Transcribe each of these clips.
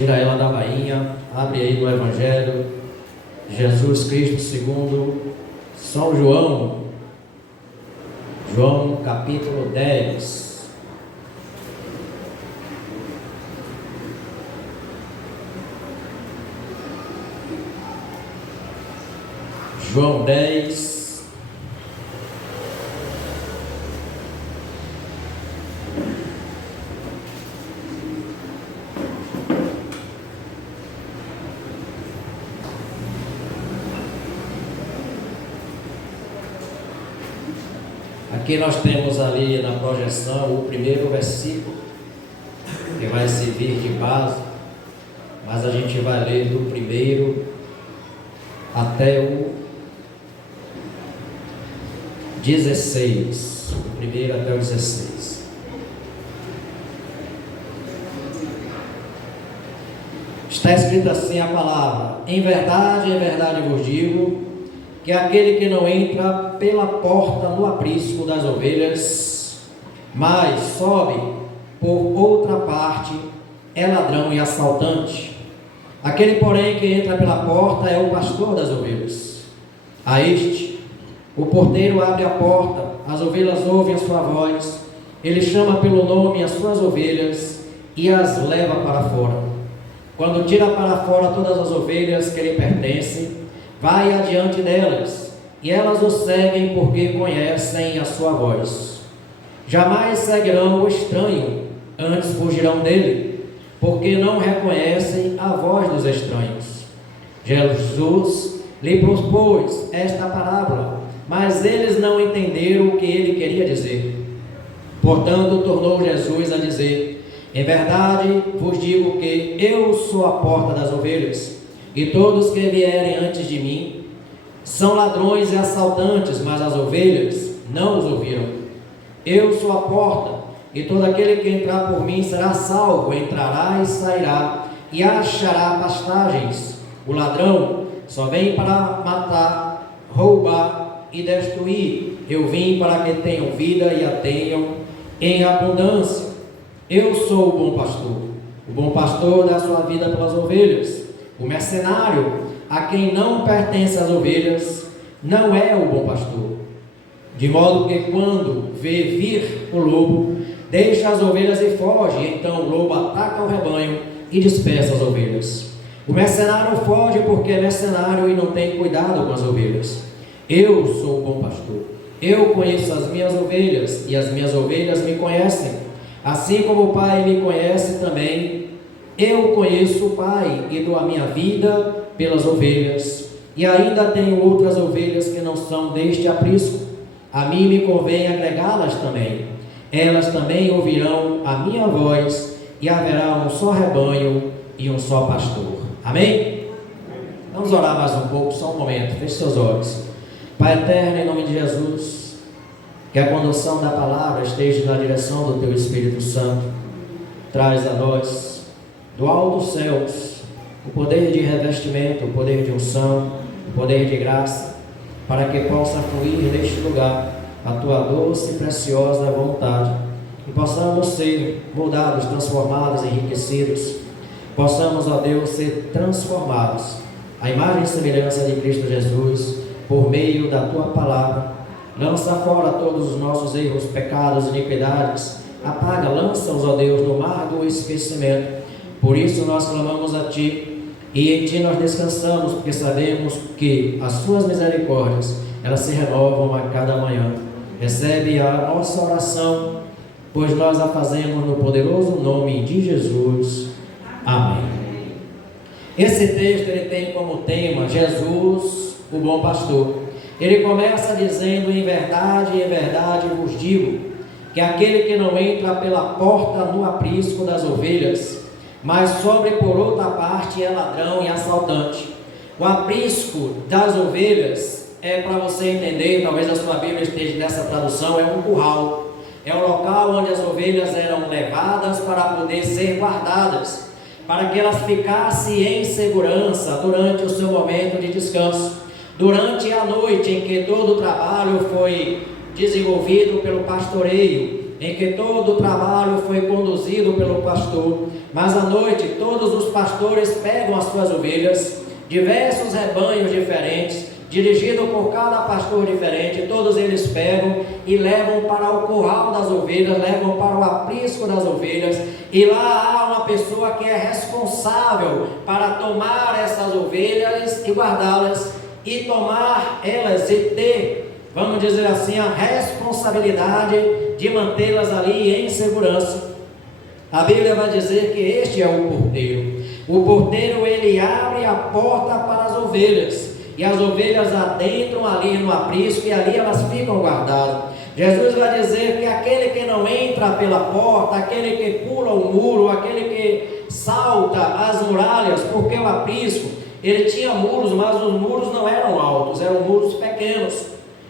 Tira ela da bainha, abre aí no Evangelho de Jesus Cristo segundo São João, João capítulo 10. João 10. Aqui nós temos ali na projeção o primeiro versículo, que vai servir de base, mas a gente vai ler do primeiro até o 16. Do primeiro até o 16. Está escrito assim a palavra: em verdade vos digo, que aquele que não entra pela porta no aprisco das ovelhas, mas sobe por outra parte, é ladrão e assaltante. Aquele, porém, que entra pela porta é o pastor das ovelhas. A este, o porteiro abre a porta, as ovelhas ouvem a sua voz, ele chama pelo nome as suas ovelhas e as leva para fora. Quando tira para fora todas as ovelhas que lhe pertencem, vai adiante delas, e elas o seguem porque conhecem a sua voz. Jamais seguirão o estranho, antes fugirão dele, porque não reconhecem a voz dos estranhos. Jesus lhe propôs esta parábola, mas eles não entenderam o que ele queria dizer. Portanto, tornou Jesus a dizer: em verdade vos digo que eu sou a porta das ovelhas. E todos que vierem antes de mim são ladrões e assaltantes, mas as ovelhas não os ouviram. Eu sou a porta, e todo aquele que entrar por mim será salvo, entrará e sairá, e achará pastagens. O ladrão só vem para matar, roubar e destruir. Eu vim para que tenham vida e a tenham em abundância. Eu sou o bom pastor. O bom pastor dá sua vida pelas ovelhas. O mercenário, a quem não pertence as ovelhas, não é o bom pastor. De modo que quando vê vir o lobo, deixa as ovelhas e foge. Então o lobo ataca o rebanho e dispersa as ovelhas. O mercenário foge porque é mercenário e não tem cuidado com as ovelhas. Eu sou o bom pastor. Eu conheço as minhas ovelhas e as minhas ovelhas me conhecem. Assim como o Pai me conhece também, eu conheço o Pai e dou a minha vida pelas ovelhas, e ainda tenho outras ovelhas que não são deste aprisco. A mim me convém agregá-las também. Elas também ouvirão a minha voz, e haverá um só rebanho e um só pastor. Amém? Vamos orar mais um pouco, só um momento, feche seus olhos. Pai eterno, em nome de Jesus, que a condução da palavra esteja na direção do Teu Espírito Santo. Traz a nós do alto dos céus o poder de revestimento, o poder de unção, o poder de graça, para que possa fluir neste lugar a Tua doce e preciosa vontade, e possamos ser moldados, transformados, enriquecidos, possamos, ó Deus, ser transformados à imagem e semelhança de Cristo Jesus, por meio da Tua palavra. Lança fora todos os nossos erros, pecados, iniquidades, apaga, lança-os, ó Deus, no mar do esquecimento. Por isso nós clamamos a Ti, e em Ti nós descansamos, porque sabemos que as Suas misericórdias, elas se renovam a cada manhã. Recebe a nossa oração, pois nós a fazemos no poderoso nome de Jesus. Amém. Esse texto ele tem como tema Jesus, o bom pastor. Ele começa dizendo: em verdade vos digo, que aquele que não entra pela porta no aprisco das ovelhas, mas sobre por outra parte, é ladrão e assaltante. O aprisco das ovelhas é, para você entender, talvez a sua Bíblia esteja nessa tradução, é um curral. É o local onde as ovelhas eram levadas para poder ser guardadas, para que elas ficassem em segurança durante o seu momento de descanso. Durante a noite em que todo o trabalho foi desenvolvido pelo pastoreio, em que todo o trabalho foi conduzido pelo pastor, mas à noite todos os pastores pegam as suas ovelhas, diversos rebanhos diferentes, dirigido por cada pastor diferente, todos eles pegam e levam para o curral das ovelhas, levam para o aprisco das ovelhas, e lá há uma pessoa que é responsável para tomar essas ovelhas e guardá-las, e tomar elas e ter, vamos dizer assim, a responsabilidade de mantê-las ali em segurança. A Bíblia vai dizer que este é o porteiro. O porteiro, ele abre a porta para as ovelhas, e as ovelhas adentram ali no aprisco, e ali elas ficam guardadas. Jesus vai dizer que aquele que não entra pela porta, aquele que pula o muro, aquele que salta as muralhas, porque o aprisco, ele tinha muros, mas os muros não eram altos, eram muros pequenos,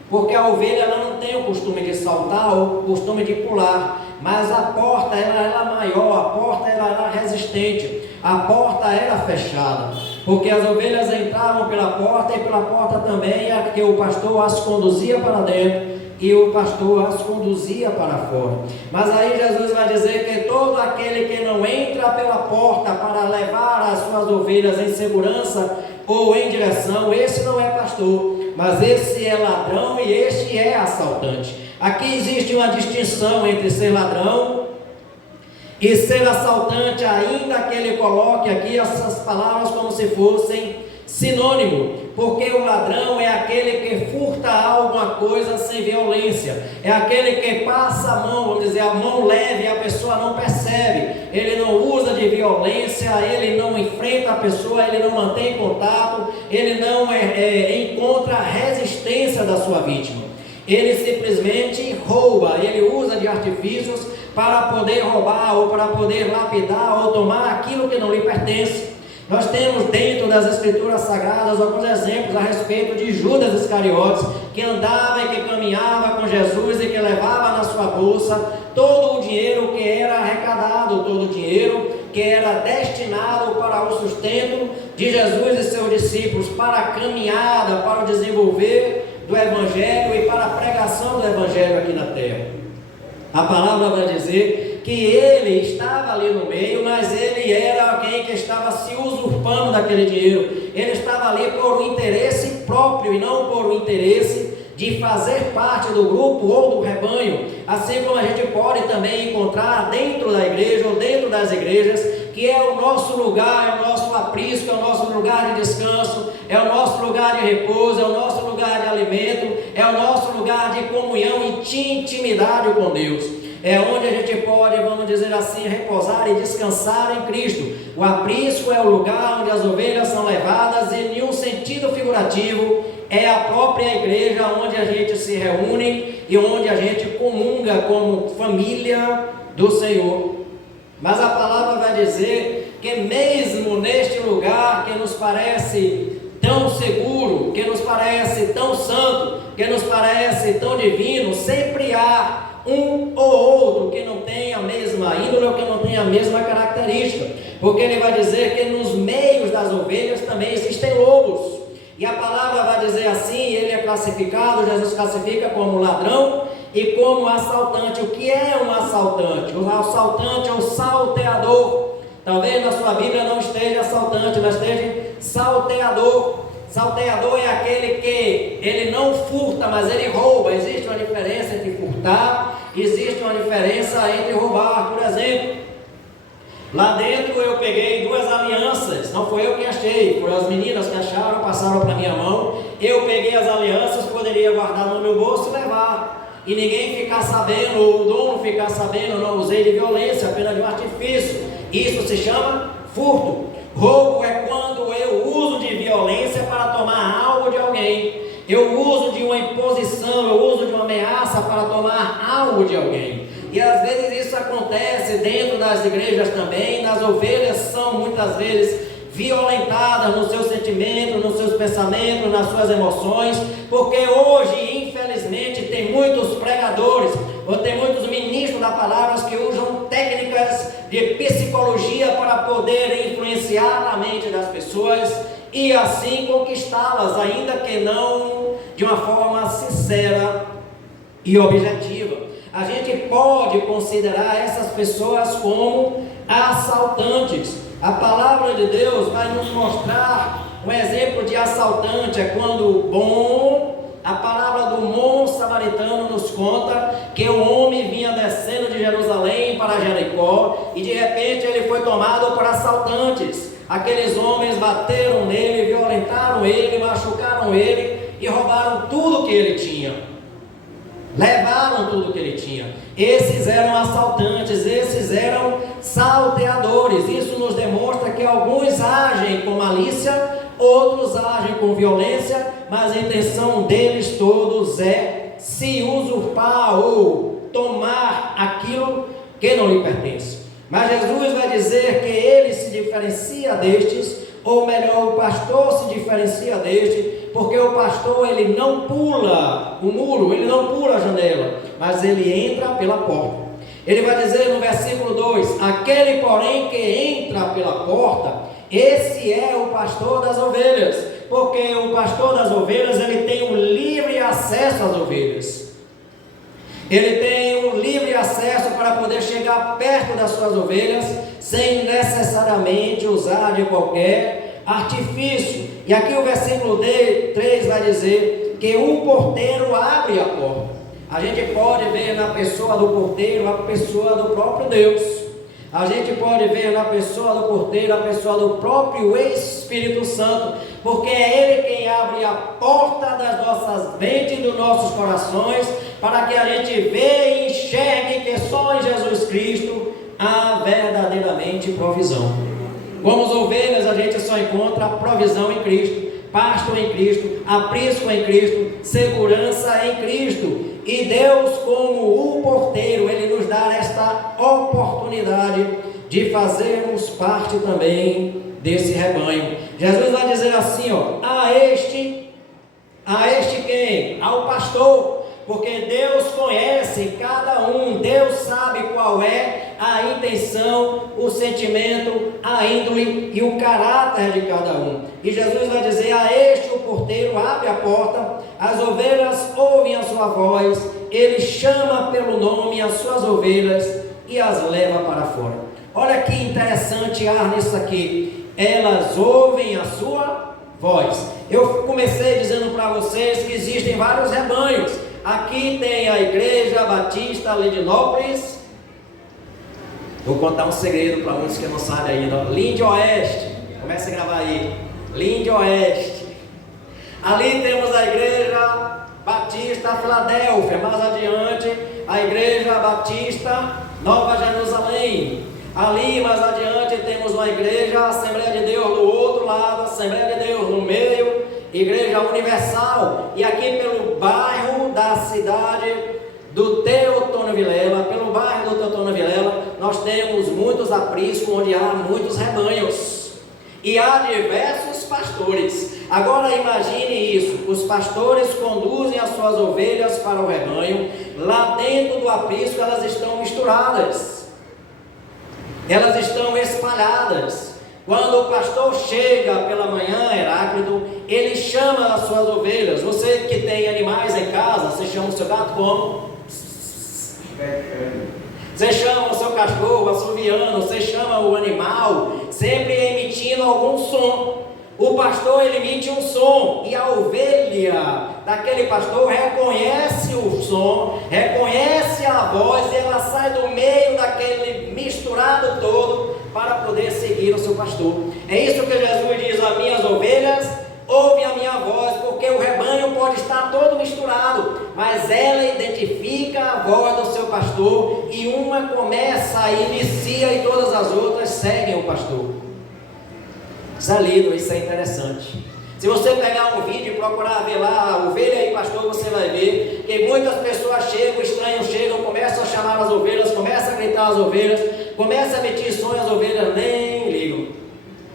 porque a ovelha ela não tem o costume de saltar ou o costume de pular, mas a porta ela era maior, a porta ela era resistente, a porta era fechada, porque as ovelhas entravam pela porta, e pela porta também é que o pastor as conduzia para dentro e o pastor as conduzia para fora. Mas aí Jesus vai dizer que todo aquele que não entra pela porta para levar as suas ovelhas em segurança ou em direção, esse não é pastor, mas esse é ladrão e este é assaltante. Aqui existe uma distinção entre ser ladrão e ser assaltante, ainda que ele coloque aqui essas palavras como se fossem sinônimo, porque o ladrão é aquele que furta alguma coisa sem violência, é aquele que passa a mão, vamos dizer, a mão leve, e a pessoa não percebe, ele não usa de violência, ele não enfrenta a pessoa, ele não mantém contato, ele não encontra a resistência da sua vítima, ele simplesmente rouba, ele usa de artifícios para poder roubar, ou para poder lapidar, ou tomar aquilo que não lhe pertence. Nós temos dentro das Escrituras Sagradas alguns exemplos a respeito de Judas Iscariotes, que andava e que caminhava com Jesus e que levava na sua bolsa todo o dinheiro que era arrecadado, todo o dinheiro que era destinado para o sustento de Jesus e seus discípulos, para a caminhada, para o desenvolver do Evangelho e para a pregação do Evangelho aqui na terra. A palavra vai dizer que ele estava ali no meio, mas ele era alguém que estava se usurpando daquele dinheiro. Ele estava ali por um interesse próprio e não por um interesse de fazer parte do grupo ou do rebanho, assim como a gente pode também encontrar dentro da igreja ou dentro das igrejas, que é o nosso lugar, é o nosso aprisco, é o nosso lugar de descanso, é o nosso lugar de repouso, é o nosso lugar de alimento, é o nosso lugar de comunhão e de intimidade com Deus. É onde a gente pode, vamos dizer assim, repousar e descansar em Cristo. O aprisco é o lugar onde as ovelhas são levadas, e em um sentido figurativo é a própria igreja onde a gente se reúne e onde a gente comunga como família do Senhor. Mas a palavra vai dizer que mesmo neste lugar que nos parece tão seguro, que nos parece tão santo, que nos parece tão divino, sempre há um ou outro que não tem a mesma índole ou que não tem a mesma característica, porque ele vai dizer que nos meios das ovelhas também existem lobos, e a palavra vai dizer assim, ele é classificado, Jesus classifica como ladrão e como assaltante. O que é um assaltante? O assaltante é o salteador. Talvez na sua Bíblia não esteja assaltante, mas esteja salteador. Salteador é aquele que ele não furta, mas ele rouba. Existe uma diferença entre furtar, existe uma diferença entre roubar. Por exemplo, lá dentro eu peguei 2 alianças, não foi eu que achei, foram as meninas que acharam, passaram para minha mão. Eu peguei as alianças, poderia guardar no meu bolso e levar, e ninguém ficar sabendo, ou o dono ficar sabendo. Não usei de violência, apenas de um artifício. Isso se chama furto. Roubo é quando eu uso de violência para tomar algo de alguém. Eu uso de uma imposição, eu uso de uma ameaça para tomar algo de alguém. E às vezes isso acontece dentro das igrejas também. As ovelhas são muitas vezes violentadas nos seus sentimentos, nos seus pensamentos, nas suas emoções, porque hoje, infelizmente, tem muitos pregadores, ou tem muitos ministros da palavra que usam técnicas de psicologia para poder influenciar a mente das pessoas e assim conquistá-las, ainda que não de uma forma sincera e objetiva. A gente pode considerar essas pessoas como assaltantes. A palavra de Deus vai nos mostrar um exemplo de assaltante, é quando o bom, a palavra do bom samaritano nos conta que o homem vinha descendo de Jerusalém para Jericó e de repente ele foi tomado por assaltantes. Aqueles homens bateram nele, violentaram ele, machucaram ele e roubaram tudo que ele tinha. Levaram tudo que ele tinha. Esses eram assaltantes, esses eram salteadores. Isso nos demonstra que alguns agem com malícia, outros agem com violência, mas a intenção deles todos é se usurpar ou tomar aquilo que não lhe pertence. Mas Jesus vai dizer que ele se diferencia destes, ou melhor, o pastor se diferencia deste, porque o pastor ele não pula o muro, ele não pula a janela, mas ele entra pela porta. Ele vai dizer no versículo 2: aquele porém que entra pela porta, esse é o pastor das ovelhas, porque o pastor das ovelhas ele tem um livre acesso às ovelhas. Ele tem um livre acesso para poder chegar perto das suas ovelhas, sem necessariamente usar de qualquer artifício. E aqui o versículo 3 vai dizer que o porteiro abre a porta. A gente pode ver na pessoa do porteiro a pessoa do próprio Deus. A gente pode ver na pessoa do porteiro a pessoa do próprio Espírito Santo, porque é Ele quem abre a porta das nossas mentes e dos nossos corações, para que a gente veja e enxergue que só em Jesus Cristo há verdadeiramente provisão. Como as ovelhas, a gente só encontra provisão em Cristo, pasto em Cristo, aprisco em Cristo, segurança em Cristo. E Deus, como o porteiro, Ele nos dá esta oportunidade de fazermos parte também desse rebanho. Jesus vai dizer assim, ó: a este quem? Ao pastor. Porque Deus conhece cada um, Deus sabe qual é a intenção, o sentimento, a índole e o caráter de cada um. E Jesus vai dizer: a este o porteiro abre a porta, as ovelhas ouvem a sua voz, ele chama pelo nome as suas ovelhas e as leva para fora. Olha que interessante nisso aqui, elas ouvem a sua voz. Eu comecei dizendo para vocês que existem vários rebanhos. Aqui tem a Igreja Batista Lindinópolis. Vou contar um segredo para uns que não sabem ainda. Lindioeste. Comece a gravar aí. Lindioeste. Ali temos a Igreja Batista Filadélfia. Mais adiante, a Igreja Batista Nova Jerusalém. Ali mais adiante temos uma igreja, Assembleia de Deus do outro lado, Assembleia de Deus no meio, Igreja Universal. E aqui pelo bairro da cidade do Teotônio Vilela, pelo bairro do Teotônio Vilela, nós temos muitos apriscos onde há muitos rebanhos. E há diversos pastores. Agora imagine isso: os pastores conduzem as suas ovelhas para o rebanho. Lá dentro do aprisco elas estão misturadas, elas estão espalhadas. Quando o pastor chega pela manhã, Heráclito, ele chama as suas ovelhas. Você que tem animais em casa, você chama o seu gato como? Você chama o seu cachorro assoviando, você chama o animal, sempre emitindo algum som. O pastor ele emite um som e a ovelha daquele pastor reconhece o som, reconhece a voz e ela sai do meio daquele misturado todo para poder seguir o seu pastor. É isso que Jesus diz: as minhas ovelhas ouvem a minha voz, porque o rebanho pode estar todo misturado, mas ela identifica a voz do seu pastor e uma começa, inicia e todas as outras seguem o pastor. Isso é lindo, isso é interessante. Se você pegar um vídeo e procurar ver lá, ovelha e pastor, você vai ver que muitas pessoas chegam, estranhos chegam, começam a chamar as ovelhas, começam a gritar as ovelhas, começam a emitir som e as ovelhas nem ligam,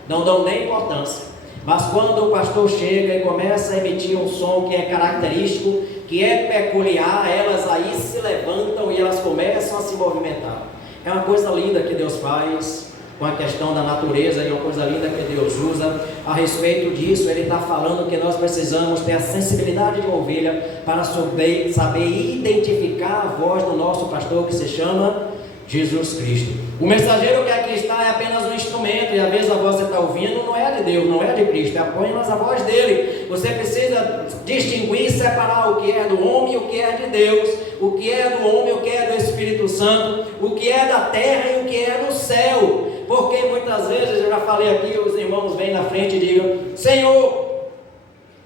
não dão nem importância. Mas quando o pastor chega e começa a emitir um som que é característico, que é peculiar, elas aí se levantam e elas começam a se movimentar. É uma coisa linda que Deus faz com a questão da natureza, é uma coisa linda que Deus usa. A respeito disso, Ele está falando que nós precisamos ter a sensibilidade de uma ovelha para saber identificar a voz do nosso pastor, que se chama Jesus Cristo. O mensageiro que aqui está é apenas um instrumento, e às vezes a voz que você está ouvindo não é de Deus, não é de Cristo, é apenas a voz dele. Você precisa distinguir, separar o que é do homem e o que é de Deus, o que é do homem, o que é do Espírito Santo, o que é da terra e o que é do céu. Porque muitas vezes, eu já falei aqui, os irmãos vêm na frente e digam: Senhor,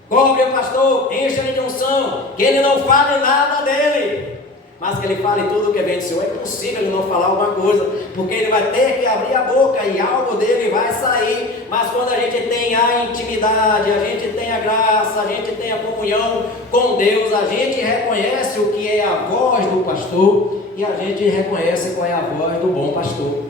cobre o pastor, enche ele de unção, que ele não fale nada dele, mas que ele fale tudo o que vem do Senhor. É impossível ele não falar alguma coisa, porque ele vai ter que abrir a boca e algo dele vai sair. Mas quando a gente tem a intimidade, a gente tem a graça, a gente tem a comunhão com Deus, a gente reconhece o que é a voz do pastor e a gente reconhece qual é a voz do bom pastor.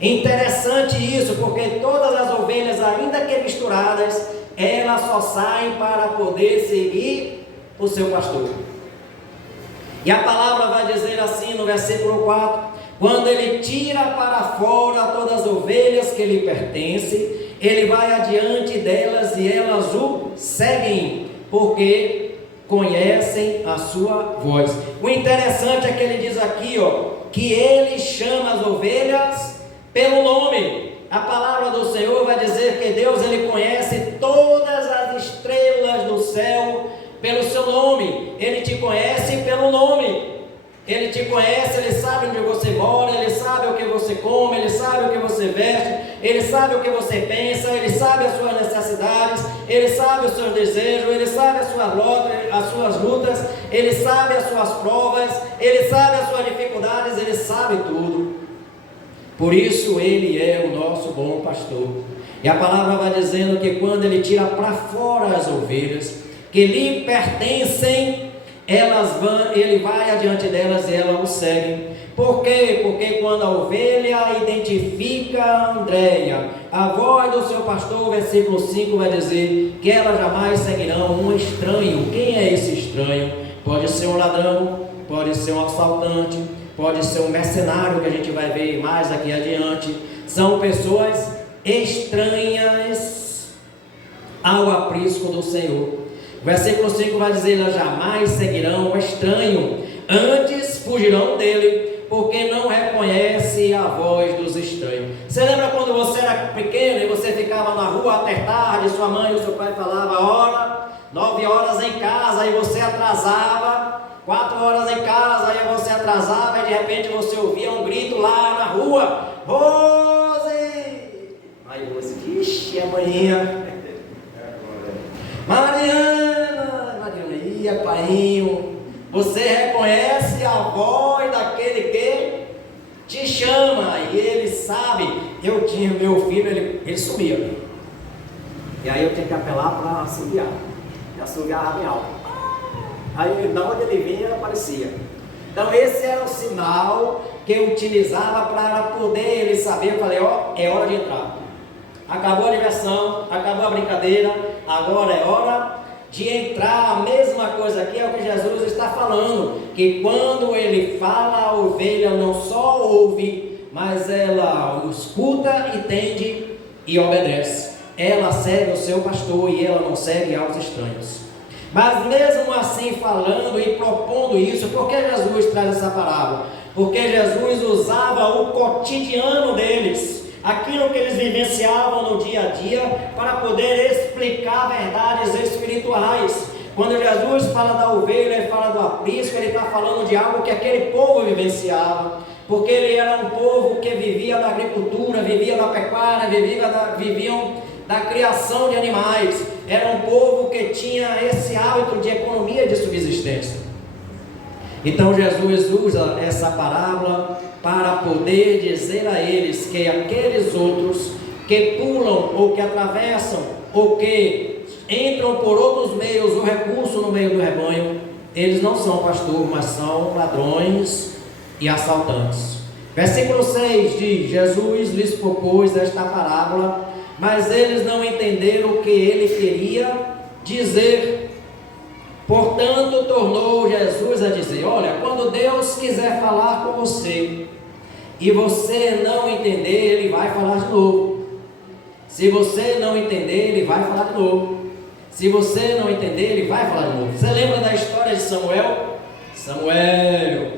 Interessante isso, porque todas as ovelhas, ainda que misturadas, elas só saem para poder seguir o seu pastor. E a palavra vai dizer assim no versículo 4: quando ele tira para fora todas as ovelhas que lhe pertencem, ele vai adiante delas e elas o seguem, porque conhecem a sua voz. O interessante é que ele diz aqui, que ele chama as ovelhas pelo nome. A palavra do Senhor vai dizer que Deus, ele conhece todas as estrelas do céu pelo seu nome. Ele te conhece pelo nome. Ele te conhece, ele sabe onde você mora, ele sabe o que você come, ele sabe o que você veste, ele sabe o que você pensa, ele sabe as suas necessidades, ele sabe os seus desejos, ele sabe as suas lutas, ele sabe as suas provas, ele sabe as suas dificuldades, ele sabe tudo. Por isso ele é o nosso bom pastor. E a palavra vai dizendo que quando ele tira para fora as ovelhas que lhe pertencem, ele vai adiante delas e elas o seguem. Por quê? Porque quando a ovelha identifica a Andréia, a voz do seu pastor, o versículo 5 vai dizer que elas jamais seguirão um estranho. Quem é esse estranho? Pode ser um ladrão, pode ser um assaltante, pode ser um mercenário, que a gente vai ver mais aqui adiante. São pessoas estranhas ao aprisco do Senhor. O versículo 5 vai dizer: elas jamais seguirão o estranho, antes fugirão dele, porque não reconhece a voz dos estranhos. Você lembra quando você era pequeno e você ficava na rua até tarde, sua mãe ou seu pai falava 9 horas em casa, e você atrasava, 4 horas em casa, aí você atrasava, e de repente você ouvia um grito lá na rua: Rose! Aí você, ixi, é manhã. Mariana, ia painho. Você reconhece a voz daquele que te chama, e ele sabe. Eu tinha meu filho, ele sumia, e aí eu tinha que apelar para assobiar, e assobiava bem alto. Aí de onde ele vinha, ele aparecia. Então esse era o sinal que eu utilizava para poder ele saber. Eu falei: é hora de entrar. Acabou a diversão, acabou a brincadeira, agora é hora de entrar. A mesma coisa aqui é o que Jesus está falando, que quando ele fala, a ovelha não só ouve, mas ela escuta, entende e obedece. Ela segue o seu pastor e ela não segue aos estranhos. Mas mesmo assim, falando e propondo isso, por que Jesus traz essa parábola? Porque Jesus usava o cotidiano deles, aquilo que eles vivenciavam no dia a dia, para poder explicar verdades espirituais. Quando Jesus fala da ovelha, ele fala do aprisco, ele está falando de algo que aquele povo vivenciava, porque ele era um povo que vivia da agricultura, vivia da pecuária, viviam da criação de animais. Era um povo que tinha esse hábito de economia de subsistência. Então Jesus usa essa parábola para poder dizer a eles que aqueles outros que pulam ou que atravessam ou que entram por outros meios, o recurso no meio do rebanho, eles não são pastor, mas são ladrões e assaltantes. Versículo 6 diz: Jesus lhes propôs esta parábola, mas eles não entenderam o que ele queria dizer. Portanto, tornou Jesus a dizer: olha, quando Deus quiser falar com você e você não entender, ele vai falar de novo. Se você não entender, ele vai falar de novo. Se você não entender, ele vai falar de novo. Você lembra da história de Samuel? Samuel,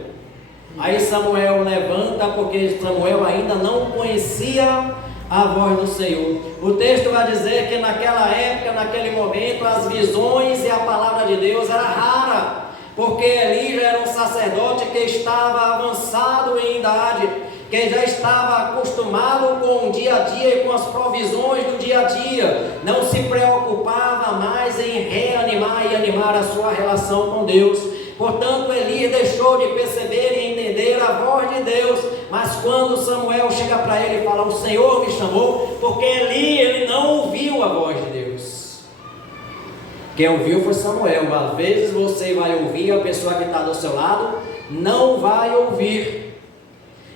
Aí Samuel levanta, porque Samuel ainda não conhecia a voz do Senhor. O texto vai dizer que naquela época, naquele momento, as visões e a palavra de Deus era rara, porque Eli já era um sacerdote que estava avançado em idade, que já estava acostumado com o dia a dia e com as provisões do dia a dia, não se preocupava mais em reanimar e animar a sua relação com Deus. Portanto, Eli deixou de perceber e entender a voz de Deus. Mas quando Samuel chega para ele e fala: o Senhor me chamou, porque ele não ouviu a voz de Deus. Quem ouviu foi Samuel. Às vezes você vai ouvir, a pessoa que está do seu lado não vai ouvir.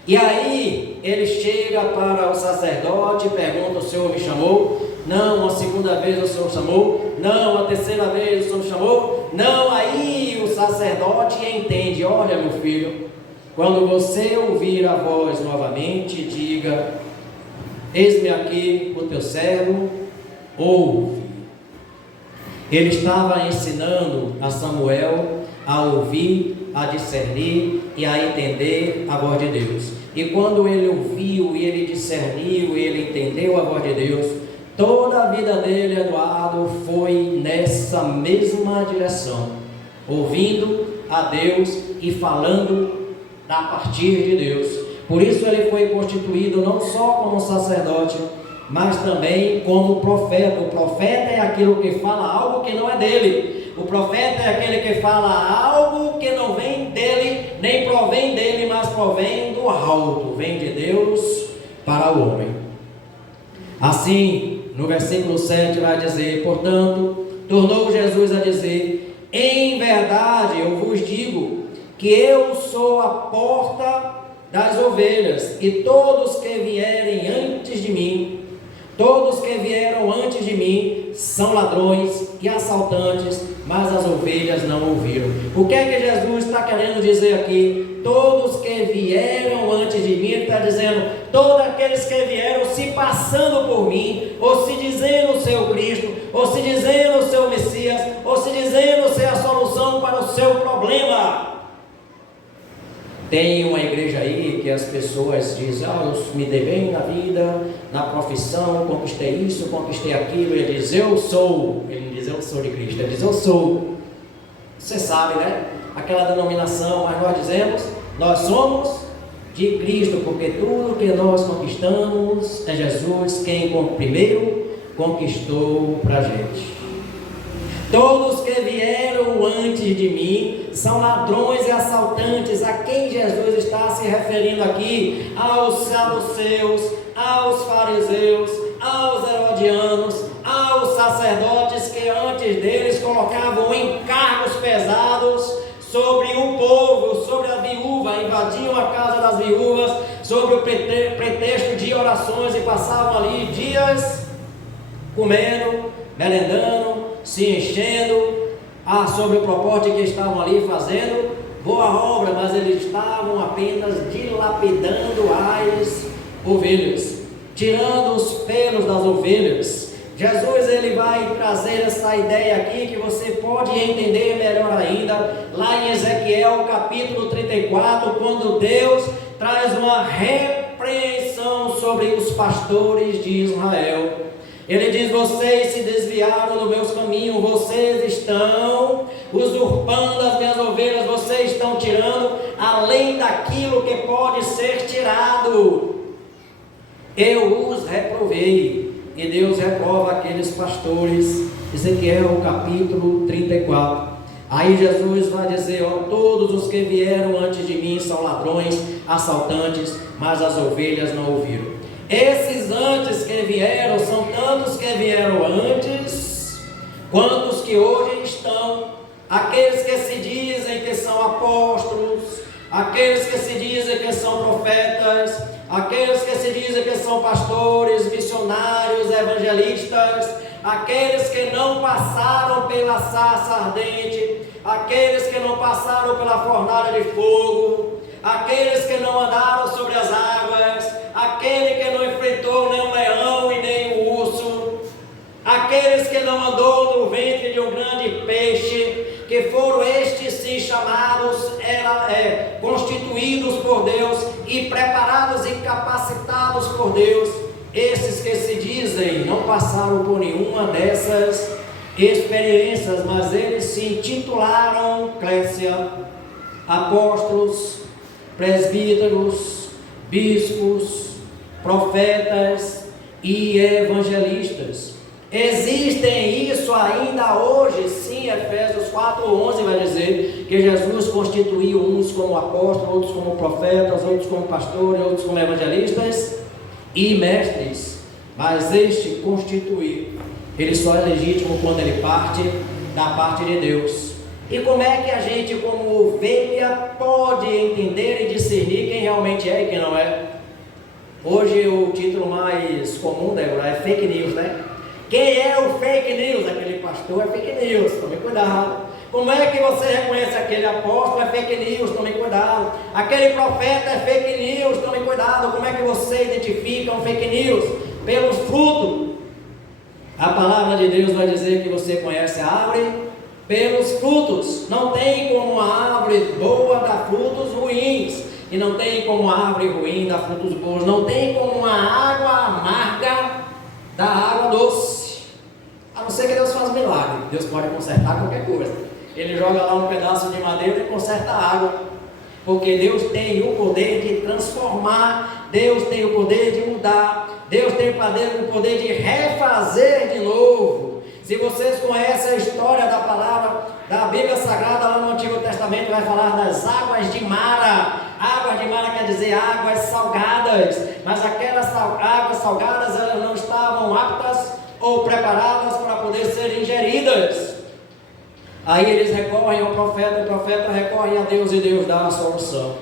E aí ele chega para o sacerdote e pergunta: o Senhor me chamou? Não. A segunda vez o Senhor chamou? Não. A terceira vez o Senhor me chamou? Não. Aí o sacerdote entende: olha, meu filho, quando você ouvir a voz novamente, diga: eis-me aqui o teu servo, ouve. Ele estava ensinando a Samuel a ouvir, a discernir e a entender a voz de Deus. E quando ele ouviu, e ele discerniu, e ele entendeu a voz de Deus, toda a vida dele, Eduardo, foi nessa mesma direção, ouvindo a Deus e falando a partir de Deus. Por isso ele foi constituído não só como sacerdote, mas também como profeta. O profeta é aquilo que fala algo que não é dele. O profeta é aquele que fala algo que não vem dele, nem provém dele, mas provém do alto, vem de Deus para o homem. Assim, no versículo 7 vai dizer: portanto, tornou Jesus a dizer: em verdade eu vos digo que eu sou a porta das ovelhas, e todos que vierem antes de mim, todos que vieram antes de mim são ladrões e assaltantes, mas as ovelhas não ouviram. O que é que Jesus está querendo dizer aqui? Todos que vieram antes de mim, ele está dizendo, todos aqueles que vieram se passando por mim, ou se dizendo ser o Cristo, ou se dizendo ser o Messias, ou se dizendo ser a solução para o seu problema. Tem uma igreja aí que as pessoas dizem: eu me dei bem na vida, na profissão, conquistei isso, conquistei aquilo. Ele diz: eu sou. Ele não diz: eu sou de Cristo, ele diz: eu sou. Você sabe, né? Aquela denominação, mas nós dizemos: nós somos de Cristo, porque tudo que nós conquistamos é Jesus quem primeiro conquistou para a gente. Todos que vieram antes de mim são ladrões e assaltantes. A quem Jesus está se referindo aqui? Aos saduceus, aos fariseus, aos herodianos, aos sacerdotes que antes deles colocavam encargos pesados sobre o povo, sobre a viúva, invadiam a casa das viúvas, sobre o pretexto de orações, e passavam ali dias comendo, merendando, se enchendo, sobre o propósito que estavam ali fazendo boa obra, mas eles estavam apenas dilapidando as ovelhas, tirando os pelos das ovelhas. Jesus, ele vai trazer essa ideia aqui que você pode entender melhor ainda, lá em Ezequiel capítulo 34, quando Deus traz uma repreensão sobre os pastores de Israel. Ele diz: vocês se desviaram do meus caminhos, vocês estão usurpando as minhas ovelhas, vocês estão tirando além daquilo que pode ser tirado. Eu os reprovei. E Deus reprova aqueles pastores. Ezequiel capítulo 34. Aí Jesus vai dizer: ó, todos os que vieram antes de mim são ladrões, assaltantes, mas as ovelhas não ouviram. Esses antes que vieram são tantos que vieram antes, quantos que hoje estão. Aqueles que se dizem que são apóstolos, aqueles que se dizem que são profetas, aqueles que se dizem que são pastores, missionários, evangelistas, aqueles que não passaram pela sarça ardente, aqueles que não passaram pela fornalha de fogo, aqueles que não andaram sobre as águas, aquele que não enfrentou nem um leão e nem um urso, aqueles que não andou no ventre de um grande peixe, que foram estes sim chamados, constituídos por Deus e preparados e capacitados por Deus, esses que se dizem não passaram por nenhuma dessas experiências, mas eles se intitularam, Clécia, apóstolos, presbíteros, bispos, profetas e evangelistas. Existem isso ainda hoje, sim. Efésios 4:11 vai dizer que Jesus constituiu uns como apóstolos, outros como profetas, outros como pastores, outros como evangelistas e mestres. Mas este constituir, ele só é legítimo quando ele parte da parte de Deus. E como é que a gente, como ovelha, pode entender e discernir quem realmente é e quem não é? Hoje o título mais comum, Débora, é fake news, né? Quem é o fake news? Aquele pastor é fake news, tome cuidado. Como é que você reconhece aquele apóstolo? É fake news, tome cuidado. Aquele profeta é fake news, tome cuidado. Como é que você identifica um fake news? Pelos frutos. A palavra de Deus vai dizer que você conhece a árvore pelos frutos. Não tem como uma árvore boa dar frutos ruins, e não tem como uma árvore ruim dar frutos bons. Não tem como uma água amarga dar água doce. A não ser que Deus faça milagre. Deus pode consertar qualquer coisa. Ele joga lá um pedaço de madeira e conserta a água, porque Deus tem o poder de transformar, Deus tem o poder de mudar, Deus tem o poder de refazer de novo. Se vocês conhecem a história da palavra da Bíblia Sagrada lá no Antigo Testamento, vai falar das águas de Mara. Águas de Mara quer dizer águas salgadas, mas aquelas águas salgadas, elas não estavam aptas ou preparadas para poder serem ingeridas. Aí eles recorrem ao profeta, o profeta recorre a Deus e Deus dá a solução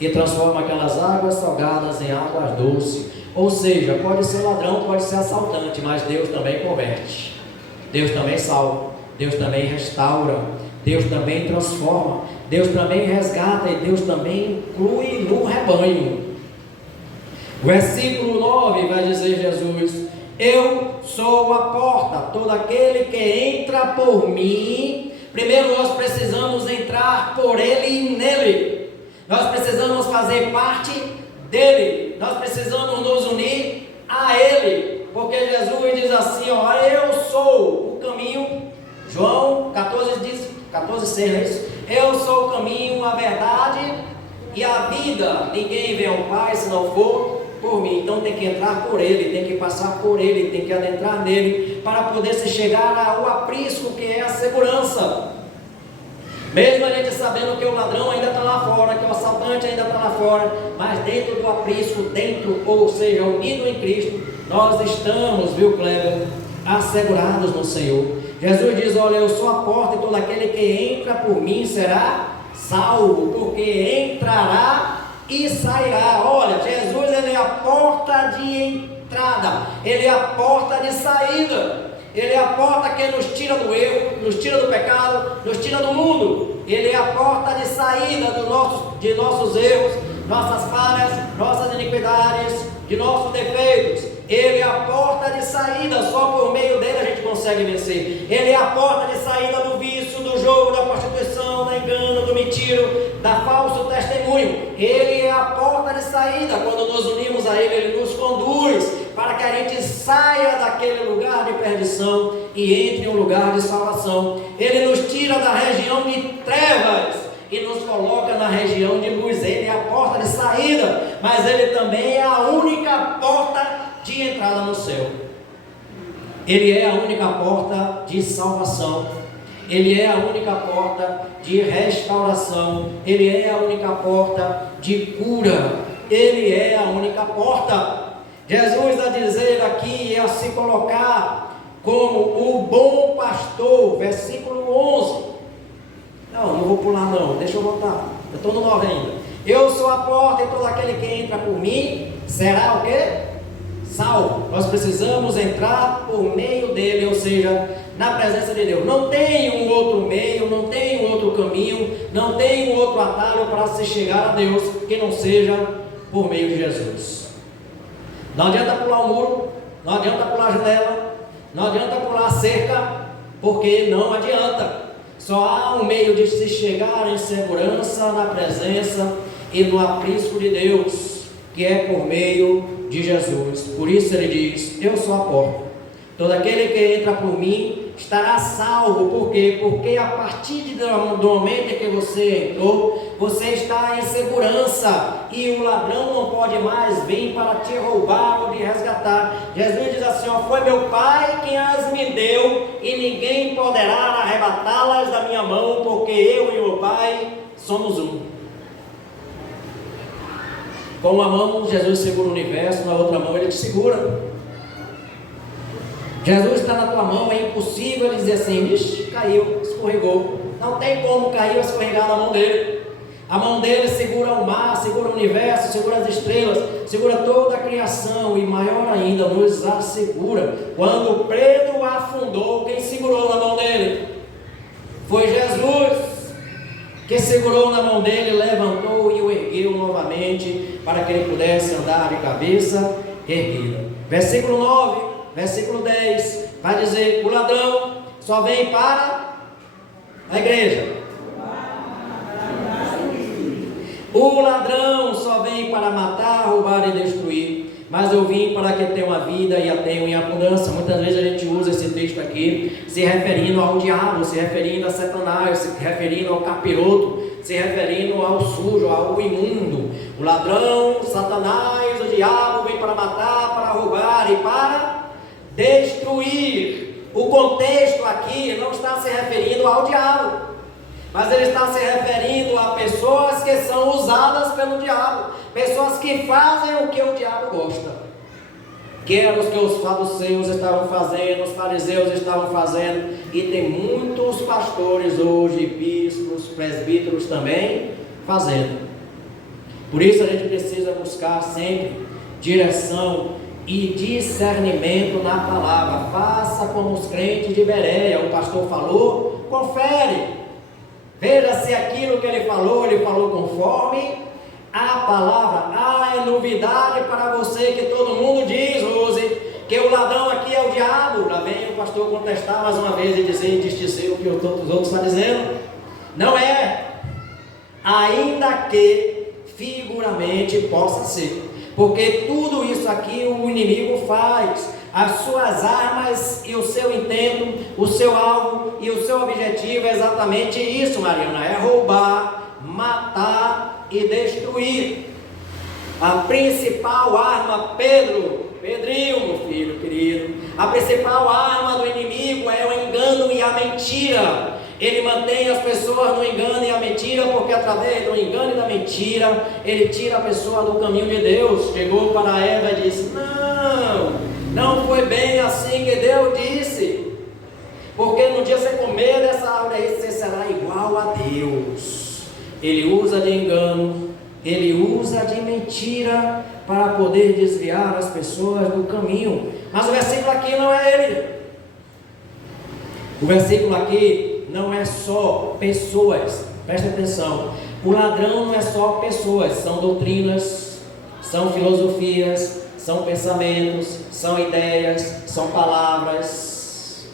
e transforma aquelas águas salgadas em águas doces. Ou seja, pode ser ladrão, pode ser assaltante, mas Deus também converte, Deus também salva, Deus também restaura, Deus também transforma, Deus também resgata e Deus também inclui no rebanho. Versículo 9 vai dizer Jesus: eu sou a porta, todo aquele que entra por mim. Primeiro nós precisamos entrar por Ele e nele. Nós precisamos fazer parte dele. Nós precisamos nos unir a Ele. Porque Jesus diz assim, ó, eu sou o caminho. João 14 diz, 14:6, é isso? Eu sou o caminho, a verdade e a vida. Ninguém vem ao Pai se não for por mim. Então tem que entrar por Ele, tem que passar por Ele, tem que adentrar nele, para poder se chegar ao aprisco, que é a segurança. Mesmo a gente sabendo que o ladrão ainda está lá fora, que o assaltante ainda está lá fora, mas dentro do aprisco, dentro, ou seja, unido em Cristo, nós estamos, viu, Cleber, assegurados no Senhor. Jesus diz, olha, eu sou a porta e todo aquele que entra por mim será salvo, porque entrará e sairá. Olha, Jesus, ele é a porta de entrada, ele é a porta de saída, ele é a porta que nos tira do erro, nos tira do pecado, nos tira do mundo. Ele é a porta de saída de nossos erros, nossas falhas, nossas iniquidades, de nossos defeitos. Ele é a porta de saída, só por meio dele a gente consegue vencer. Ele é a porta de saída do vício, do jogo, da prostituição, da engano, do mentiro, da falso testemunho. Ele é a porta de saída. Quando nos unimos a Ele, Ele nos conduz para que a gente saia daquele lugar de perdição e entre em um lugar de salvação. Ele nos tira da região de trevas e nos coloca na região de luz. Ele é a porta de saída, mas Ele também é a única porta de entrada no céu. Ele é a única porta de salvação. Ele é a única porta de restauração. Ele é a única porta de cura. Ele é a única porta. Jesus a dizer aqui, a se colocar como o bom pastor, versículo 11. Não vou pular não, deixa eu voltar, eu estou no 9 ainda. Eu sou a porta e todo aquele que entra por mim será o quê? Salvo. Nós precisamos entrar por meio dele, ou seja, na presença de Deus. Não tem um outro meio, não tem um outro caminho, não tem um outro atalho para se chegar a Deus que não seja por meio de Jesus. Não adianta pular o muro, não adianta pular a janela, não adianta pular a cerca, porque não adianta. Só há um meio de se chegar em segurança na presença e no aprisco de Deus, que é por meio de Jesus. Por isso ele diz: eu sou a porta. Todo aquele que entra por mim estará salvo. Por quê? Porque a partir do momento em que você entrou, você está em segurança, e o ladrão não pode mais vir para te roubar ou te resgatar. Jesus diz assim: ó, foi meu Pai quem as me deu, e ninguém poderá arrebatá-las da minha mão, porque eu e o Pai somos um. Com uma mão Jesus segura o universo, na outra mão ele te segura. Jesus está na tua mão, é impossível ele dizer assim: vixe, caiu, escorregou. Não tem como cair ou escorregar na mão dele. A mão dele segura o mar, segura o universo, segura as estrelas, segura toda a criação, e maior ainda, nos assegura. Quando Pedro afundou, quem segurou na mão dele? Foi Jesus, que segurou na mão dele, levantou e o ergueu novamente, para que ele pudesse andar de cabeça erguida. Versículo 9, versículo 10, vai dizer: o ladrão só vem para a igreja. O ladrão só vem para matar, roubar e destruir, mas eu vim para que tenham a vida e a tenham em abundância. Muitas vezes a gente usa esse texto aqui se referindo ao diabo, se referindo a Satanás, se referindo ao capiroto, se referindo ao sujo, ao imundo. O ladrão, Satanás, o diabo vem para matar, para roubar e para destruir. O contexto aqui não está se referindo ao diabo, mas ele está se referindo a pessoas que são usadas pelo diabo, pessoas que fazem o que o diabo gosta, que era os que os saduceus estavam fazendo, os fariseus estavam fazendo, e tem muitos pastores hoje, bispos, presbíteros também fazendo. Por isso a gente precisa buscar sempre direção e discernimento na palavra. Faça como os crentes de Bereia. O pastor falou, confere, veja se aquilo que ele falou conforme a palavra. É novidade para você que todo mundo diz, Rose, que o ladrão aqui é o diabo. Lá vem o pastor contestar mais uma vez e dizer o que os outros estão dizendo. Não é, ainda que figuramente possa ser, porque tudo isso aqui o inimigo faz. As suas armas e o seu intento, o seu alvo e o seu objetivo é exatamente isso, Mariana: é roubar, matar e destruir. A principal arma, Pedrinho, meu filho querido, a principal arma do inimigo é o engano e a mentira. Ele mantém as pessoas no engano e a mentira, porque através do engano e da mentira, ele tira a pessoa do caminho de Deus. Chegou para Eva e disse: não foi bem assim que Deus disse, porque no dia que você comer dessa árvore aí, você será igual a Deus. Ele usa de engano, ele usa de mentira para poder desviar as pessoas do caminho. Mas o versículo aqui não é ele. O versículo aqui não é só pessoas, presta atenção. O ladrão não é só pessoas, são doutrinas, são filosofias, são pensamentos, são ideias, são palavras.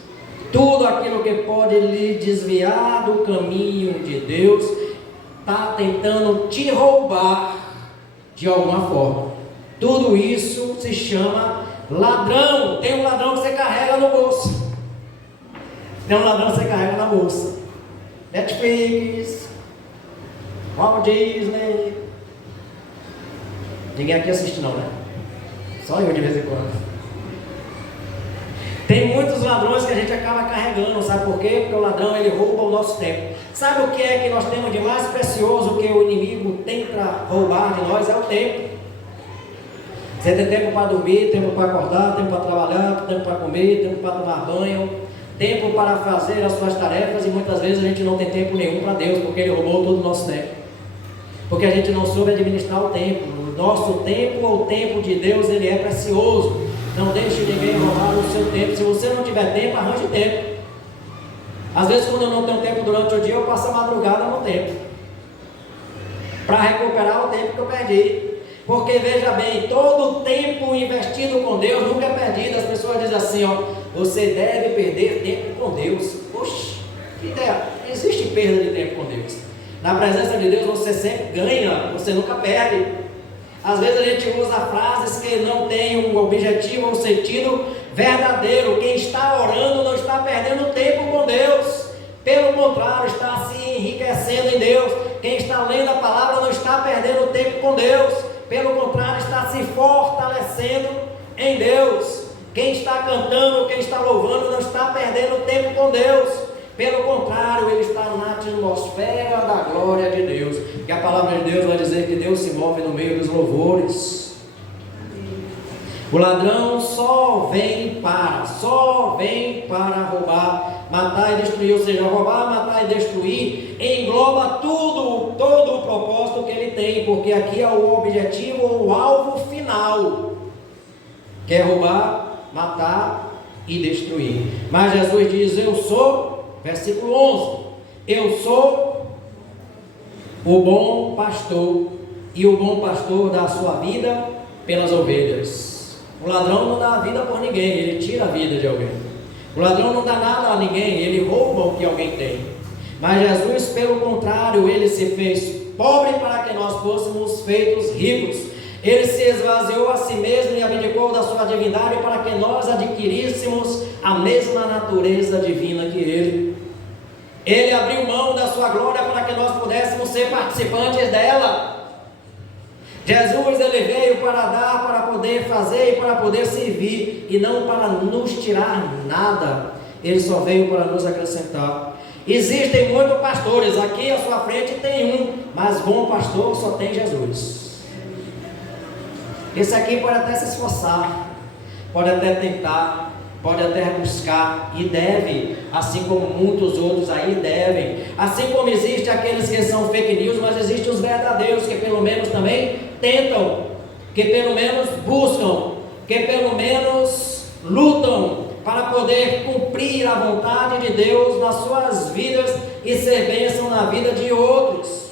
Tudo aquilo que pode lhe desviar do caminho de Deus está tentando te roubar de alguma forma. Tudo isso se chama ladrão. Tem um ladrão que você carrega no bolso, tem um ladrão que você carrega na bolsa. Netflix, Walt Disney. Ninguém aqui assiste não, né? Só eu de vez em quando. Tem muitos ladrões que a gente acaba carregando, sabe por quê? Porque o ladrão, ele rouba o nosso tempo. Sabe o que é que nós temos de mais precioso que o inimigo tem para roubar de nós? É o tempo. Você tem tempo para dormir, tempo para acordar, tempo para trabalhar, tempo para comer, tempo para tomar banho, tempo para fazer as suas tarefas, e muitas vezes a gente não tem tempo nenhum para Deus, porque ele roubou todo o nosso tempo. Porque a gente não soube administrar o tempo. O nosso tempo, ou o tempo de Deus, ele é precioso. Não deixe ninguém roubar o seu tempo. Se você não tiver tempo, arranje tempo. Às vezes, quando eu não tenho tempo durante o dia, eu passo a madrugada no tempo, para recuperar o tempo que eu perdi. Porque veja bem, todo tempo investido com Deus nunca é perdido. As pessoas dizem assim, ó: você deve perder tempo com Deus. Oxe, Que ideia? Não existe perda de tempo com Deus. Na presença de Deus você sempre ganha, você nunca perde. Às vezes a gente usa frases que não têm um objetivo ou um sentido verdadeiro. Quem está orando não está perdendo tempo com Deus. Pelo contrário, está se enriquecendo em Deus. Quem está lendo a palavra não está perdendo tempo com Deus. Pelo contrário, está se fortalecendo em Deus. Quem está cantando, quem está louvando, não está perdendo tempo com Deus. Pelo contrário, ele está na atmosfera da glória de Deus. Que a palavra de Deus vai dizer que Deus se move no meio dos louvores. O ladrão só vem para roubar, matar e destruir. Ou seja, roubar, matar e destruir engloba tudo, todo o propósito que ele tem, porque aqui é o objetivo, o alvo final, que é roubar, matar e destruir. Mas Jesus diz: eu sou, versículo 11, eu sou o bom pastor, e o bom pastor dá a sua vida pelas ovelhas. O ladrão não dá a vida por ninguém, ele tira a vida de alguém. O ladrão não dá nada a ninguém, ele rouba o que alguém tem. Mas Jesus, pelo contrário, ele se fez pobre para que nós fôssemos feitos ricos. Ele se esvaziou a si mesmo e abdicou da sua divindade para que nós adquiríssemos a mesma natureza divina que ele. Ele abriu mão da sua glória para que nós pudéssemos ser participantes dela. Jesus, ele veio para dar, para poder fazer e para poder servir, e não para nos tirar nada. Ele só veio para nos acrescentar. Existem muitos pastores, aqui à sua frente tem um, mas bom pastor só tem Jesus. Esse aqui pode até se esforçar, pode até tentar, pode até buscar, e deve, assim como muitos outros aí devem. Assim como existe aqueles que são fake news, mas existem os verdadeiros que pelo menos também tentam, que pelo menos buscam, que pelo menos lutam para poder cumprir a vontade de Deus nas suas vidas e ser bênção na vida de outros.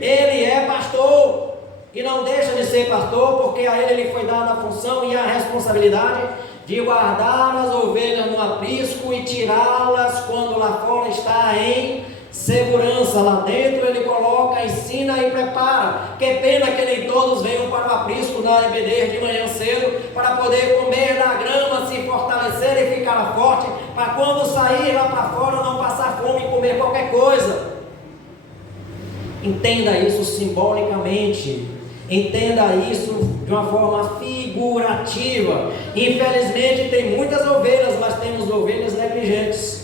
Ele é pastor e não deixa de ser pastor, porque a ele foi dada a função e a responsabilidade de guardar as ovelhas no aprisco e tirá-las quando lá fora está em segurança. Lá dentro ele coloca, ensina e prepara. Que pena que nem todos venham para o aprisco na EBD de manhã cedo para poder comer da grama, se fortalecer e ficar forte, para quando sair lá para fora não passar fome e comer qualquer coisa. Entenda isso simbolicamente. Entenda isso de uma forma figurativa. Infelizmente tem muitas ovelhas, mas temos ovelhas negligentes.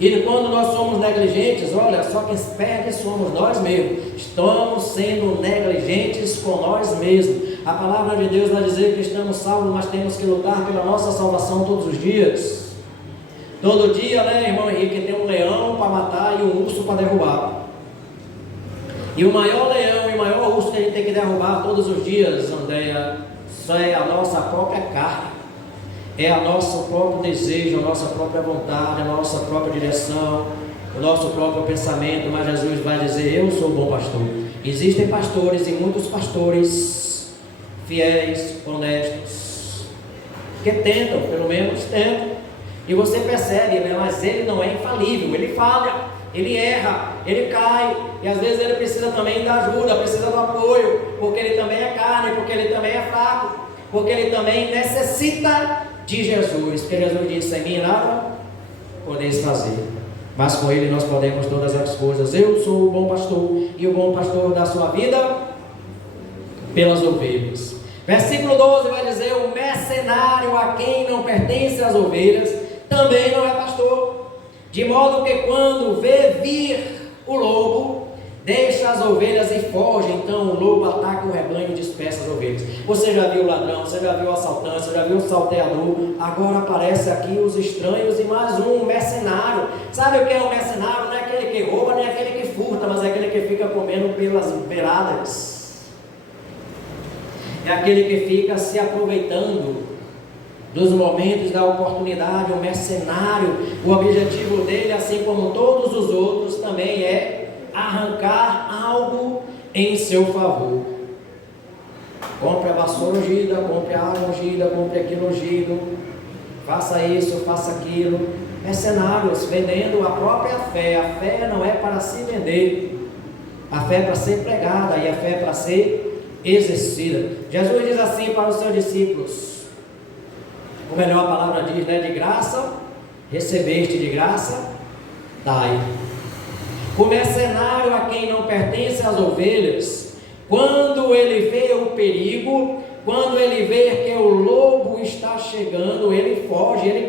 E quando nós somos negligentes, olha, só quem perde somos nós mesmos. Estamos sendo negligentes com nós mesmos. A palavra de Deus vai dizer que estamos salvos, mas temos que lutar pela nossa salvação todos os dias. Todo dia, né, irmão Henrique, tem um leão para matar e um urso para derrubar. E o maior leão e o maior urso que a gente tem que derrubar todos os dias, Andréia, só é a nossa própria carne. É o nosso próprio desejo, a nossa própria vontade, a nossa própria direção, o nosso próprio pensamento. Mas Jesus vai dizer: eu sou o bom pastor. Existem pastores e muitos pastores fiéis, honestos, que tentam, pelo menos tentam. E você percebe, né? Mas ele não é infalível, ele falha, ele erra, ele cai. E às vezes ele precisa também da ajuda, precisa do apoio, porque ele também é carne, porque ele também é fraco, porque ele também necessita de Jesus, porque Jesus disse: sem mim nada podeis fazer, mas com ele nós podemos todas as coisas. Eu sou o bom pastor, e o bom pastor dá sua vida pelas ovelhas. Versículo 12 vai dizer: o mercenário a quem não pertence as ovelhas também não é pastor, de modo que quando vê vir o lobo, deixa as ovelhas e foge. Então o lobo ataca o rebanho e dispersa as ovelhas. Você já viu o ladrão, você já viu o assaltante, você já viu o salteador. Agora aparece aqui os estranhos e mais um mercenário. Sabe o que é um mercenário? Não é aquele que rouba, nem aquele que furta, mas é aquele que fica comendo pelas beiradas. É aquele que fica se aproveitando dos momentos, da oportunidade. Um mercenário, o objetivo dele, assim como todos os outros, também é arrancar algo em seu favor. Compre a vassoura ungida, compre a água ungida, compre aquilo ungido, faça isso, faça aquilo. Mercenários vendendo a própria fé. A fé não é para se vender, a fé é para ser pregada e a fé é para ser exercida. Jesus diz assim para os seus discípulos, ou melhor, a palavra diz, né? De graça recebeste, de graça dai. O mercenário a quem não pertence as ovelhas, quando ele vê o perigo, quando ele vê que o lobo está chegando, ele foge, ele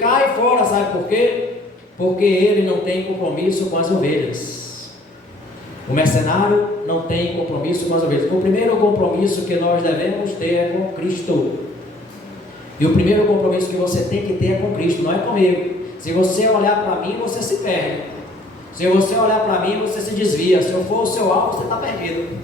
cai fora. Sabe por quê? Porque ele não tem compromisso com as ovelhas. O mercenário não tem compromisso com as ovelhas. O primeiro compromisso que nós devemos ter é com Cristo. E o primeiro compromisso que você tem que ter é com Cristo, não é comigo. Se você olhar para mim, você se perde. Se você olhar para mim, você se desvia. Se eu for o seu alvo, você está perdido.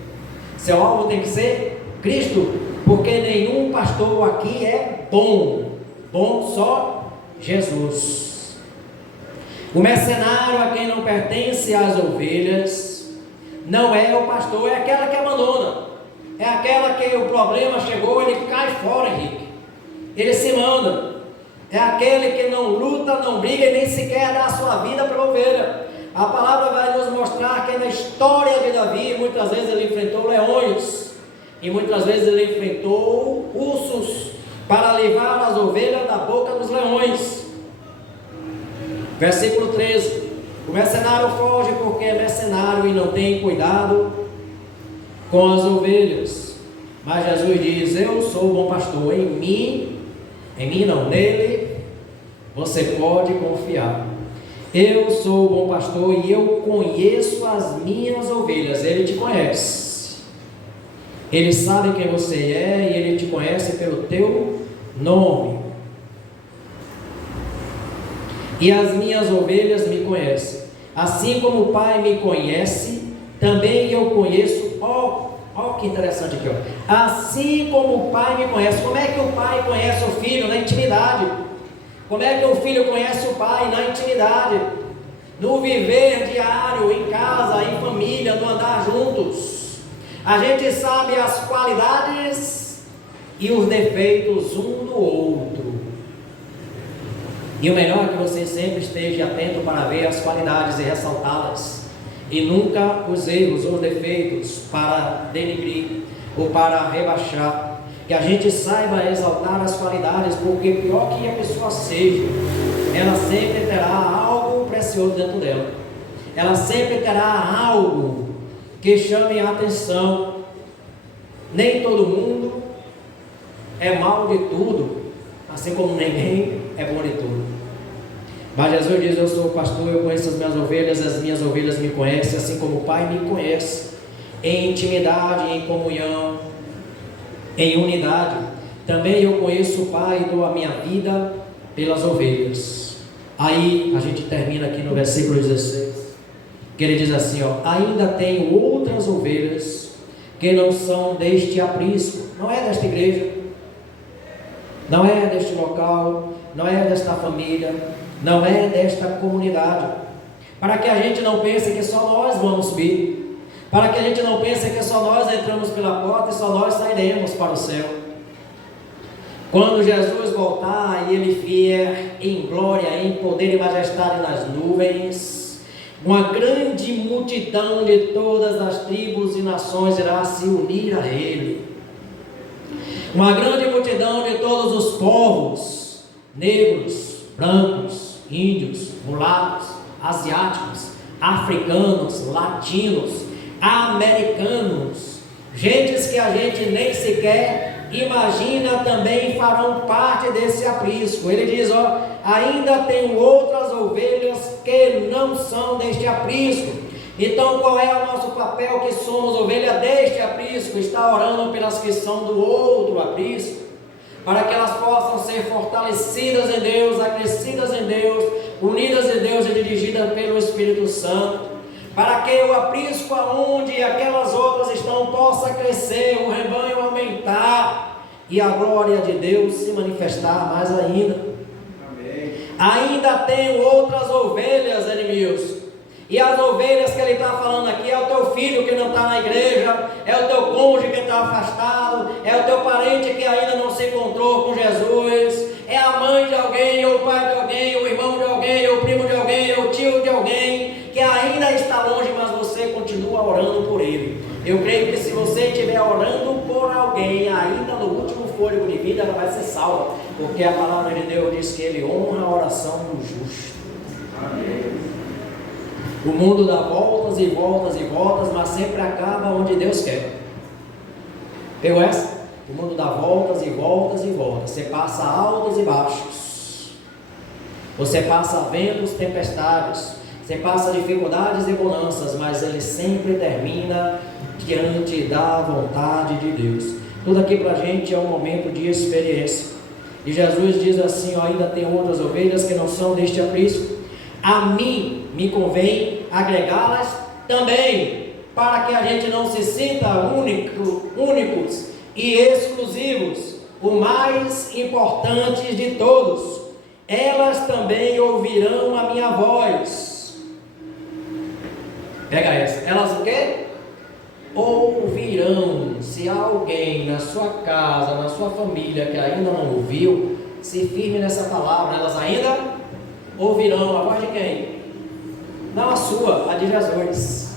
Seu alvo tem que ser Cristo, porque nenhum pastor aqui é bom só Jesus. O mercenário a quem não pertence às ovelhas não é o pastor, é aquela que abandona, é aquela que o problema chegou, ele cai fora, Henrique, ele se manda, é aquele que não luta, não briga e nem sequer dá a sua vida para a ovelha. A palavra vai nos mostrar que na história de Davi, muitas vezes ele enfrentou leões, e muitas vezes ele enfrentou ursos, para levar as ovelhas da boca dos leões. Versículo 13, o mercenário foge porque é mercenário e não tem cuidado com as ovelhas. Mas Jesus diz, eu sou o bom pastor, nele você pode confiar. Eu sou o bom pastor e eu conheço as minhas ovelhas. Ele te conhece, ele sabe quem você é e ele te conhece pelo teu nome. E as minhas ovelhas me conhecem, assim como o Pai me conhece, também eu conheço. Ó, que interessante aqui, ó. Assim como o Pai me conhece. Como é que o Pai conhece o Filho? Na intimidade. Como é que o Filho conhece o Pai? Na intimidade, no viver diário, em casa, em família, no andar juntos. A gente sabe as qualidades e os defeitos um do outro. E o melhor é que você sempre esteja atento para ver as qualidades e ressaltá-las, e nunca os erros ou defeitos para denegrir ou para rebaixar. Que a gente saiba exaltar as qualidades, porque pior que a pessoa seja, ela sempre terá algo precioso dentro dela. Ela sempre terá algo que chame a atenção. Nem todo mundo é mal de tudo, assim como ninguém é bom de tudo. Mas Jesus diz, eu sou o pastor, eu conheço as minhas ovelhas me conhecem, assim como o Pai me conhece, em intimidade, em comunhão, em unidade. Também eu conheço o Pai e dou a minha vida pelas ovelhas. Aí a gente termina aqui no versículo 16, que ele diz assim, ó, ainda tenho outras ovelhas que não são deste aprisco, não é desta igreja, não é deste local, não é desta família, não é desta comunidade, para que a gente não pense que só nós vamos subir, para que a gente não pense que só nós entramos pela porta e só nós sairemos para o céu. Quando Jesus voltar e ele vier em glória, em poder e majestade nas nuvens, uma grande multidão de todas as tribos e nações irá se unir a ele. Uma grande multidão de todos os povos, negros, brancos, índios, mulatos, asiáticos, africanos, latinos, americanos, gentes que a gente nem sequer imagina, também farão parte desse aprisco. Ele diz, ó, ainda tenho outras ovelhas que não são deste aprisco. Então qual é o nosso papel, que somos ovelha deste aprisco? Está orando pelas que são do outro aprisco, para que elas possam ser fortalecidas em Deus, acrescidas em Deus, unidas em Deus e dirigidas pelo Espírito Santo, para que o aprisco aonde aquelas outras estão possa crescer, o rebanho aumentar e a glória de Deus se manifestar mais ainda. Amém. Ainda tenho outras ovelhas, Edmilson. E as ovelhas que ele está falando aqui é o teu filho que não está na igreja, é o teu cônjuge que está afastado, é o teu parente que ainda não se encontrou com Jesus, a mãe de alguém, ou o pai de alguém, ou o irmão de alguém, ou o primo de alguém, ou o tio de alguém, que ainda está longe, mas você continua orando por ele. Eu creio que se você estiver orando por alguém, ainda no último fôlego de vida, ela vai ser salva, porque a palavra de Deus diz que ele honra a oração do justo. Amém. O mundo dá voltas e voltas e voltas, mas sempre acaba onde Deus quer. Pegou essa? O mundo dá voltas e voltas e voltas. Você passa altos e baixos. Você passa ventos, tempestades. Você passa dificuldades e bonanças, mas ele sempre termina diante da vontade de Deus. Tudo aqui para a gente é um momento de experiência. E Jesus diz assim: ainda tem outras ovelhas que não são deste aprisco. A mim me convém agregá-las também, para que a gente não se sinta únicos e exclusivos. O mais importante de todos: elas também ouvirão a minha voz. Pega essa. Elas o quê? Ouvirão. Se há alguém na sua casa, na sua família que ainda não ouviu, se firme nessa palavra. Elas ainda ouvirão. A voz de quem? Não a sua, a de Jesus.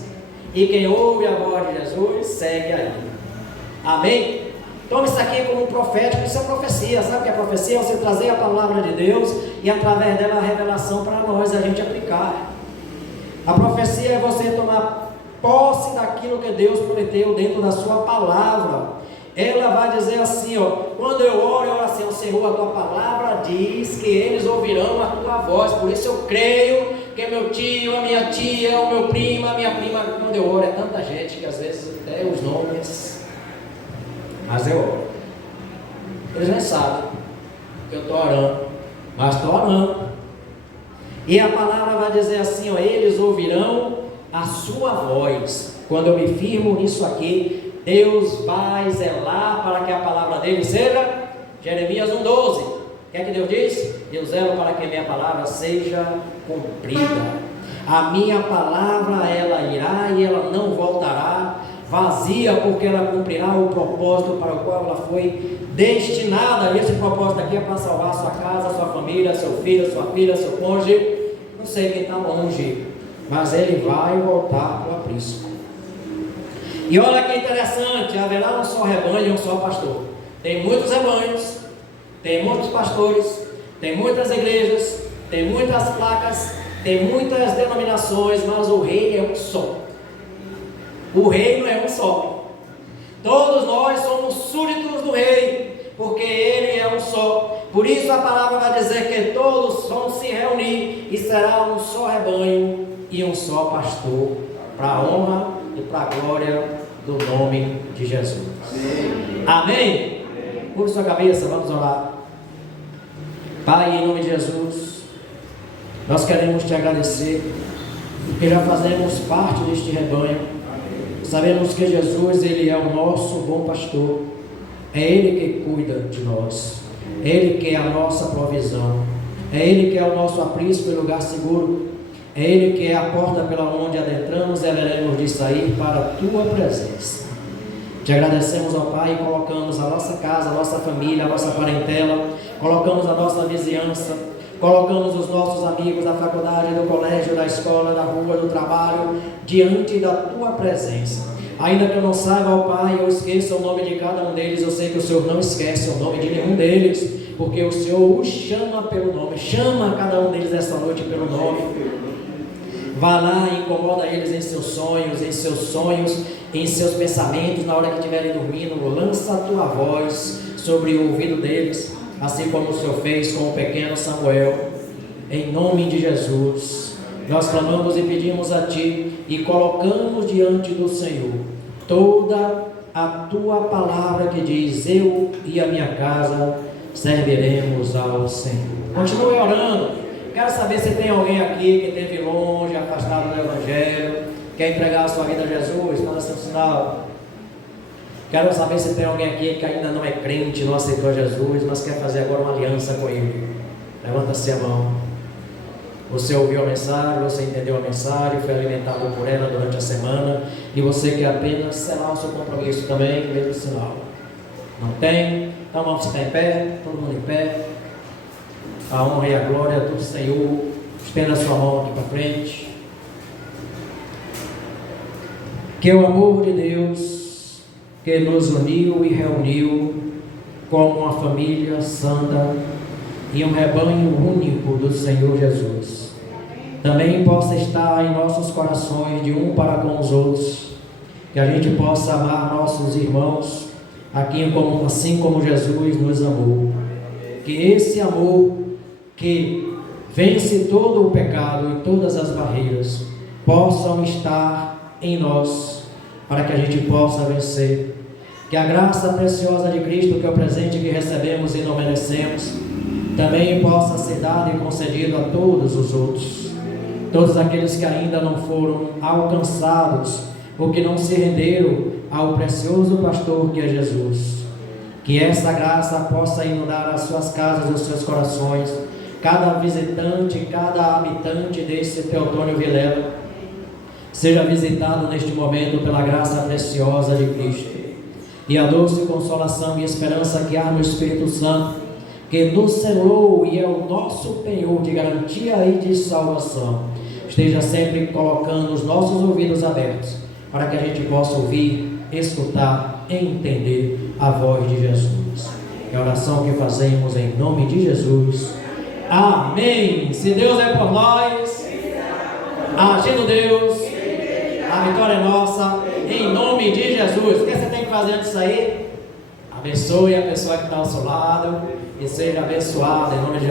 E quem ouve a voz de Jesus, segue aí. Amém? Tome isso aqui como um profético. Isso é profecia. Sabe o que é profecia? É você trazer a palavra de Deus e através dela a revelação para nós, a gente aplicar. A profecia é você tomar posse daquilo que Deus prometeu dentro da sua palavra. Ela vai dizer assim, ó: quando eu oro assim, ó Senhor, a tua palavra diz que eles ouvirão a tua voz. Por isso eu creio que meu tio, a minha tia, o meu primo, a minha prima, quando eu oro, é tanta gente que às vezes até os nomes, mas eu oro. Eles nem sabem que eu estou orando, mas estou orando. E a palavra vai dizer assim, ó: eles ouvirão a sua voz. Quando eu me firmo nisso aqui, Deus vai zelar para que a palavra dele seja. Jeremias 1,12. O que é que Deus diz? Deus zela para que a minha palavra seja cumprida. A minha palavra, ela irá e ela não voltará vazia, porque ela cumprirá o propósito para o qual ela foi destinada. E esse propósito aqui é para salvar a sua casa, a sua família, seu filho, sua filha, seu cônjuge. Não sei quem está longe, mas ele vai voltar para o aprisco. E olha que interessante, haverá um só rebanho e um só pastor. Tem muitos rebanhos, tem muitos pastores, tem muitas igrejas, tem muitas placas, tem muitas denominações, mas o reino é um só. O reino é um só. Todos nós somos súditos do rei, porque ele é um só. Por isso a palavra vai dizer que todos vão se reunir e será um só rebanho e um só pastor, para a honra e para a glória do nome de Jesus. Amém? Amém? Curva sua cabeça, vamos orar. Pai, em nome de Jesus, nós queremos te agradecer, porque já fazemos parte deste rebanho. Sabemos que Jesus, ele é o nosso bom pastor. É ele que cuida de nós. É ele que é a nossa provisão. É ele que é o nosso aprisco e lugar seguro. É ele que é a porta pela onde adentramos e haveremos de sair para a tua presença. Te agradecemos, ó Pai, e colocamos a nossa casa, a nossa família, a nossa parentela, colocamos a nossa vizinhança, colocamos os nossos amigos da faculdade, do colégio, da escola, da rua, do trabalho, diante da tua presença. Ainda que eu não saiba, ó Pai, eu esqueça o nome de cada um deles, eu sei que o Senhor não esquece o nome de nenhum deles, porque o Senhor os chama pelo nome. Chama cada um deles esta noite pelo nome. Vá lá e incomoda eles em seus sonhos, em seus pensamentos, na hora que estiverem dormindo. Lança a tua voz sobre o ouvido deles, assim como o Senhor fez com o pequeno Samuel. Em nome de Jesus, nós clamamos e pedimos a Ti e colocamos diante do Senhor toda a Tua palavra que diz: eu e a minha casa serviremos ao Senhor. Continue orando. Quero saber se tem alguém aqui que esteve longe, afastado do Evangelho, quer entregar a sua vida a Jesus. Manda seu sinal. Quero saber se tem alguém aqui que ainda não é crente, não aceitou Jesus, mas quer fazer agora uma aliança com Ele. Levanta-se a mão. Você ouviu a mensagem, você entendeu a mensagem, foi alimentado por ela durante a semana, e você quer apenas selar o seu compromisso também, mesmo sinal. Não tem? Então vamos ficar em pé, todo mundo em pé. a honra e a glória do Senhor. Estenda a sua mão aqui para frente. Que o amor de Deus, que nos uniu e reuniu como uma família santa e um rebanho único do Senhor Jesus, também possa estar em nossos corações de um para com os outros, que a gente possa amar nossos irmãos assim como Jesus nos amou. Que esse amor que vence todo o pecado e todas as barreiras possam estar em nós, para que a gente possa vencer. Que a graça preciosa de Cristo, que é o presente que recebemos e não merecemos, também possa ser dado e concedido a todos os outros, todos aqueles que ainda não foram alcançados ou que não se renderam ao precioso pastor que é Jesus. Que essa graça possa inundar as suas casas, os seus corações, cada visitante, cada habitante desse Teotônio Vilela seja visitado neste momento pela graça preciosa de Cristo, e a doce consolação e esperança que há no Espírito Santo, que nos selou e é o nosso penhor de garantia e de salvação, esteja sempre colocando os nossos ouvidos abertos, para que a gente possa ouvir, escutar e entender a voz de Jesus. É a oração que fazemos em nome de Jesus. Amém. Se Deus é por nós, agindo Deus, a vitória é nossa, em nome de Jesus. O que você tem que fazer antes de sair? Abençoe a pessoa que está ao seu lado e seja abençoada em nome de Jesus.